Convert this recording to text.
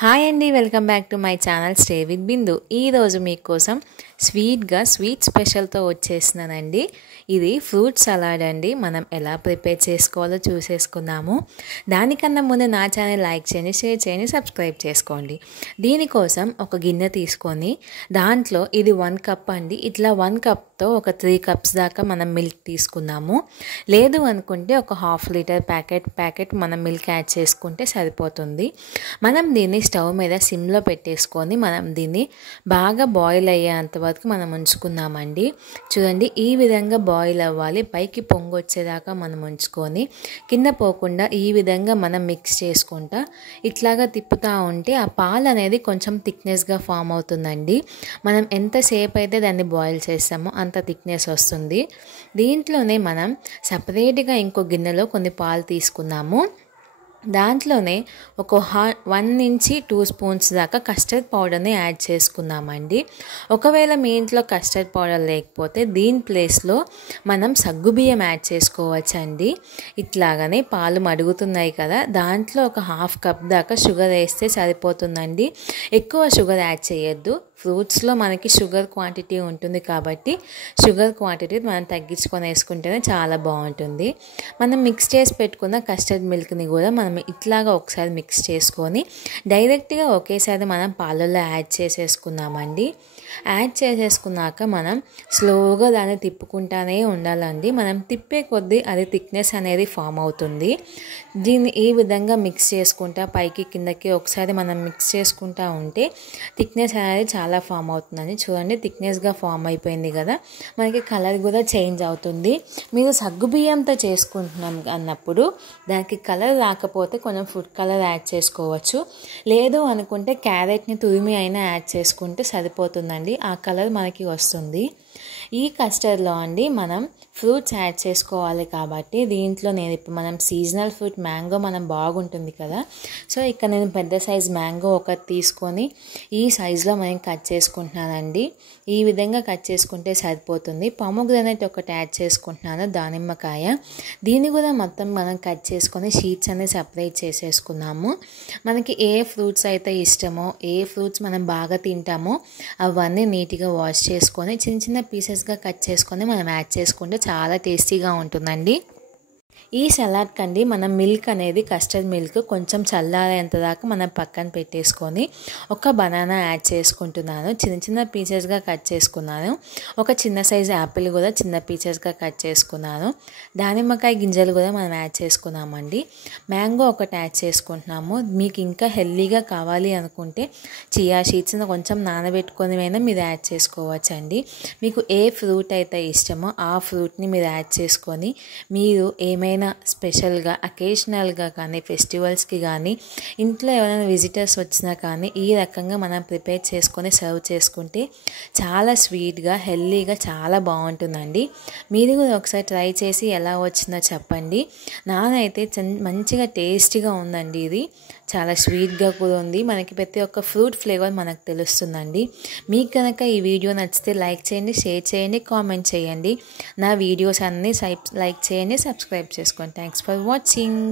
Hi అండి, welcome back to my channel stay with Bindu. ఈరోజు మీకోసం స్వీట్ స్పెషల్తో వచ్చేసినానండి. ఇది ఫ్రూట్ సలాడ్ అండి. మనం ఎలా ప్రిపేర్ చేసుకోవాలో చూసేసుకుందాము. దానికన్నా ముందు నా ఛానల్ లైక్ చేయండి, షేర్ చేయండి, సబ్స్క్రైబ్ చేసుకోండి. దీనికోసం ఒక గిన్నె తీసుకొని దాంట్లో ఇది 1 కప్ అండి. ఇట్లా 1 కప్తో ఒక 3 కప్స్ దాకా మనం మిల్క్ తీసుకుందాము. లేదు అనుకుంటే ఒక ½ లీటర్ ప్యాకెట్ మనం మిల్క్ యాడ్ చేసుకుంటే సరిపోతుంది. మనం దీన్ని స్టవ్ మీద సిమ్లో పెట్టేసుకొని మనం దీన్ని బాగా బాయిల్ అయ్యేంత వరకు మనం ఉంచుకుందామండి. చూడండి, ఈ విధంగా బాయిల్ అవ్వాలి. పైకి పొంగు వచ్చేదాకా మనం ఉంచుకొని కింద పోకుండా ఈ విధంగా మనం మిక్స్ చేసుకుంటా ఇట్లాగా తిప్పుతూ ఉంటే ఆ పాలు అనేది కొంచెం థిక్నెస్గా ఫామ్ అవుతుందండి. మనం ఎంతసేపు అయితే దాన్ని బాయిల్ చేస్తామో అంత థిక్నెస్ వస్తుంది. దీంట్లోనే మనం సపరేట్గా ఇంకో గిన్నెలో కొన్ని పాలు తీసుకుందాము. దాంట్లోనే ఒక 1 నుంచి 2 స్పూన్స్ దాకా కస్టర్డ్ పౌడర్ని యాడ్ చేసుకుందామండి. ఒకవేళ మీ ఇంట్లో కస్టర్డ్ పౌడర్ లేకపోతే దీని ప్లేస్లో మనం సగ్గుబియ్యం యాడ్ చేసుకోవచ్చండి. ఇట్లాగనే పాలు మడుగుతున్నాయి కదా, దాంట్లో ఒక ½ కప్ దాకా షుగర్ వేస్తే సరిపోతుందండి. ఎక్కువ షుగర్ యాడ్ చేయొద్దు. ఫ్రూట్స్లో మనకి షుగర్ క్వాంటిటీ ఉంటుంది కాబట్టి షుగర్ క్వాంటిటీ మనం తగ్గించుకొని వేసుకుంటేనే చాలా బాగుంటుంది. మనం మిక్స్ చేసి పెట్టుకున్న కస్టర్డ్ మిల్క్ని కూడా మనం ఇట్లాగా ఒకసారి మిక్స్ చేసుకొని డైరెక్ట్గా ఒకేసారి మనం పాలల్లో యాడ్ చేసేసుకుందామండి. యాడ్ చేసేసుకున్నాక మనం స్లోగా దాన్ని తిప్పుకుంటానే ఉండాలండి. మనం తిప్పే కొద్దీ అది థిక్నెస్ అనేది ఫామ్ అవుతుంది. దీన్ని ఈ విధంగా మిక్స్ చేసుకుంటా పైకి కిందకి ఒకసారి మనం మిక్స్ చేసుకుంటా ఉంటే థిక్నెస్ అనేది చాలా ఫామ్ అవుతుందండి. చూడండి, థిక్నెస్గా ఫామ్ అయిపోయింది కదా, మనకి కలర్ కూడా చేంజ్ అవుతుంది. మీరు సగ్గుబియ్యంతో చేసుకుంటున్నాం అన్నప్పుడు దానికి కలర్ రాకపోతే కొంచెం ఫుడ్ కలర్ యాడ్ చేసుకోవచ్చు. లేదు అనుకుంటే క్యారెట్ని తురిమి అయినా యాడ్ చేసుకుంటే సరిపోతుందండి. ఆ కలర్ మనకి వస్తుంది. ఈ కస్టర్డ్లో అండి మనం ఫ్రూట్స్ యాడ్ చేసుకోవాలి కాబట్టి దీంట్లో నేను ఇప్పుడు మనం సీజనల్ ఫ్రూట్ మ్యాంగో మనం బాగుంటుంది కదా, సో ఇక్కడ నేను పెద్ద సైజ్ మ్యాంగో ఒకటి తీసుకొని ఈ సైజులో మనం కట్ చేసుకుంటున్నానండి. ఈ విధంగా కట్ చేసుకుంటే సరిపోతుంది. పొమోగ్రానైట్ ఒకటి యాడ్ చేసుకుంటున్నాను, దానిమ్మకాయ. దీన్ని కూడా మొత్తం మనం కట్ చేసుకొని షీట్స్ అనేది సపరేట్ చేసేసుకున్నాము. మనకి ఏ ఫ్రూట్స్ అయితే ఇష్టమో, ఏ ఫ్రూట్స్ మనం బాగా తింటామో అవన్నీ నీట్గా వాష్ చేసుకొని చిన్న చిన్న పీసెస్గా కట్ చేసుకొని మనం యాడ్ చేసుకుంటే చాలా టేస్టీగా ఉంటుందండి. ఈ సలాడ్ కండి మనం మిల్క్ అనేది కస్టర్డ్ మిల్క్ కొంచెం చల్లారేంత దాకా మనం పక్కన పెట్టేసుకొని ఒక బనానా యాడ్ చేసుకుంటున్నాను. చిన్న చిన్న పీసెస్గా కట్ చేసుకున్నాను. ఒక చిన్న సైజు యాపిల్ కూడా చిన్న పీసెస్గా కట్ చేసుకున్నాను. దానిమ్మకాయ గింజలు కూడా మనం యాడ్ చేసుకున్నామండి. మ్యాంగో ఒకటి యాడ్ చేసుకుంటున్నాము. మీకు ఇంకా హెల్తీగా కావాలి అనుకుంటే చియా సీడ్స్ని కొంచెం నానబెట్టుకొని అయినా మీరు యాడ్ చేసుకోవచ్చండి. మీకు ఏ ఫ్రూట్ అయితే ఇష్టమో ఆ ఫ్రూట్ని మీరు యాడ్ చేసుకొని మీరు ఏమైనా స్పెషల్గా అకేషనల్గా కానీ ఫెస్టివల్స్కి కానీ ఇంట్లో ఎవరైనా విజిటర్స్ వచ్చినా కానీ ఈ రకంగా మనం ప్రిపేర్ చేసుకొని సర్వ్ చేసుకుంటే చాలా స్వీట్గా హెల్తీగా చాలా బాగుంటుందండి. మీరు కూడా ఒకసారి ట్రై చేసి ఎలా వచ్చిందో చెప్పండి. నానైతే మంచిగా టేస్టీగా ఉందండి. ఇది చాలా స్వీట్గా కూడా ఉంది. మనకి ప్రతి ఒక్క ఫ్రూట్ ఫ్లేవర్ మనకు తెలుస్తుందండి. మీకు కనుక ఈ వీడియో నచ్చితే లైక్ చేయండి, షేర్ చేయండి, కామెంట్ చేయండి. నా వీడియోస్ అన్నీ లైక్ చేయండి, సబ్స్క్రైబ్ చేసుకోండి. Thanks for watching.